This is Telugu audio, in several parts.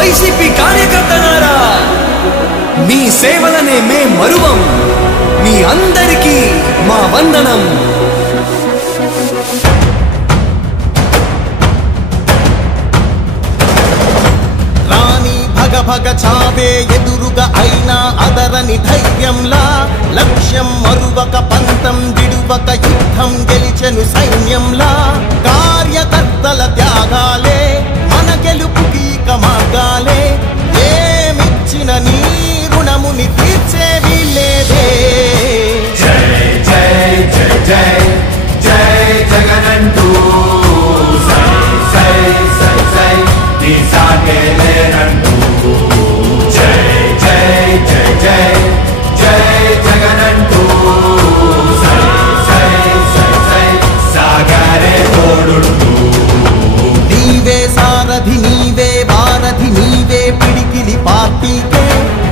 వైసీపీ కార్యకర్తలారా, మీ సేవలనే మే మరువం. మీ అందరికీ మా వందనం. రాణి భగ భగ చావే ఎదురుగా అయినా అదరని ధైర్యంలా, లక్ష్యం మరువక పంతం విడువక యుద్ధం గెలిచెను సైన్యంలా. కార్యకర్తల త్యాగాలే మన గెలుపుకి మార్గాలే. ఏమిచ్చిన నీ రుణముని తీర్చేవి లేదే. జై జై జై జై జై జగనంటూ సై సై సై సై నీ సాగే లేనంటూ. జై జై జై జై జై జగనంటూ సై సై సై సై సాగరే తోడుంటూ. నీవే సారథి నీవే వారధి నీవే పిడికిలి పార్టీకే.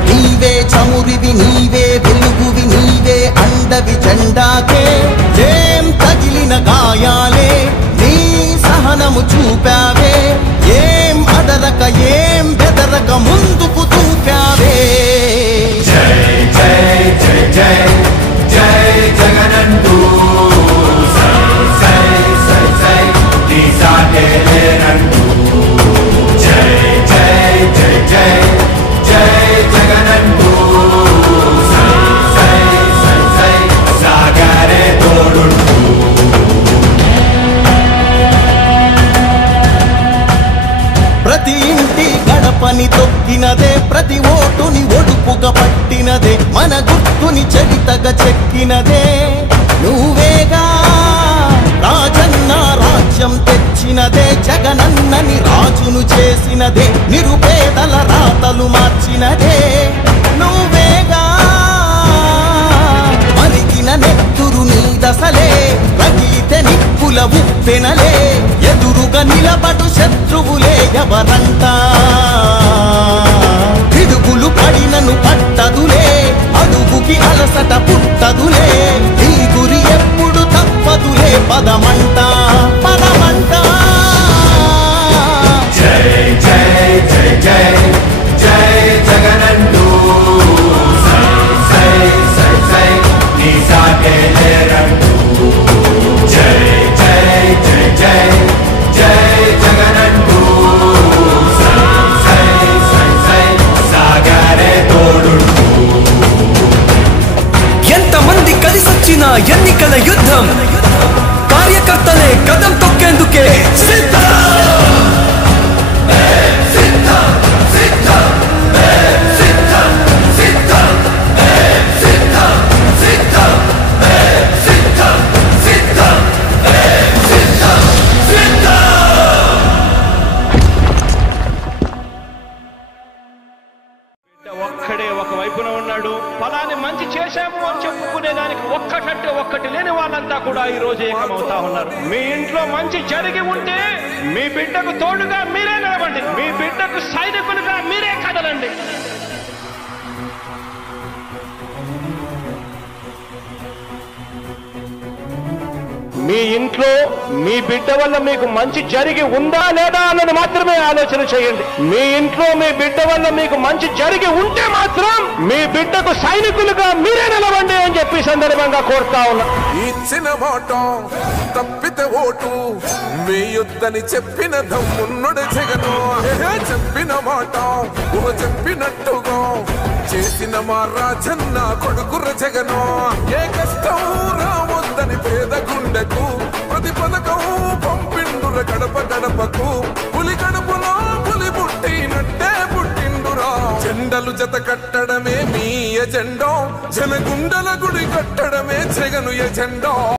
నీవే చమురివి నీవే వెలుగువి నీవే అండవి జెండాకే. ఏం తగిలిన గాయాలే నీ సహనము చూపావే. ఏం అదరక ఏం బెదరక ముందుకు దూకావే. జై జై జై జై జై జగనంటూ సై సై సై సై నీ సాగే లేనంటూ. జై జై జై జై జై జగనంటూ సై సై సై సై సాగరే తోడుంటూ. ప్రతి ఇంటి గడపని తొక్కినదే, ప్రతి ఓటుని ఒడుపుగా పట్టినదే, మన గుర్తుని చరితగా చెక్కినదే నువ్వేగా. రాజన్న రాజ్యం తెచ్చినదే, జగనన్నని రాజును చేసినదే, నిరుపేదల రాతలు మార్చినదే నువ్వేగా. మరిగిన నెత్తురు నీ దశలే, రగిలితే నిప్పుల ఉప్పెనలే. ఎదురుగా నిలబడు శత్రువులే ఎవరంట. పిడుగులు పడినను పట్టదులే, అడుగుకి అలసట పుట్టదులే. ఈ గురి ఎప్పుడు తప్పదులే, పదమంట పదమంట. జై జై జై జై జై జగనంటూ సై సై సై సై నీ సాగే లేరంటూ. జై జై జై జై జై జగనంటూ సై సై సై సై సాగరే తోడుంటూ. ఎంతమంది కలిసొచ్చిన ఎన్నికల యుద్ధం, కార్యకర్తలే కదం తొక్కేందుకే సిద్ధం. ఒక్కడే ఒక వైపున ఉన్నాడు. ఫలాన్ని మంచి చేశాము అని చెప్పుకునేదానికి ఒక్కటంటే ఒక్కటి లేని వాళ్ళంతా కూడా ఈ రోజు ఏకమవుతా ఉన్నారు. మీ ఇంట్లో మంచి జరిగి ఉంటే మీ బిడ్డకు తోడుగా మీరే నిలబండి. మీ బిడ్డకు సైనికులుగా మీరే కదలండి. మీ ఇంట్లో మీ బిడ్డ వల్ల మీకు మంచి జరిగి ఉందా లేదా అన్నది మాత్రమే ఆలోచన చేయండి. మీ ఇంట్లో మీ బిడ్డ వల్ల మీకు మంచి జరిగి ఉంటే మాత్రం మీ బిడ్డకు సైనికులుగా మీరే నిలవండి అని చెప్పి సందర్భంగా కోరుతా ఉన్నా. ఇచ్చిన మాట తప్పితే ఓటు వేయొద్దని చెప్పిన దమ్మున్నడు జగను. చెప్పిన మాట చెప్పినట్టుగా చేసిన మా రాజన్న కొడుకుర జగను. ఏ కష్టం రావద్దని పేద గుండెకు ప్రతి పథకం పంపిండుర గడప గడపకు. పులి గడపలో పులి పుట్టినట్టే పుట్టిండురా. జెండలు జత కట్టడమే మీ ఎజెండా, జనగుండల గుడి కట్టడమే జగను ఎజెండా.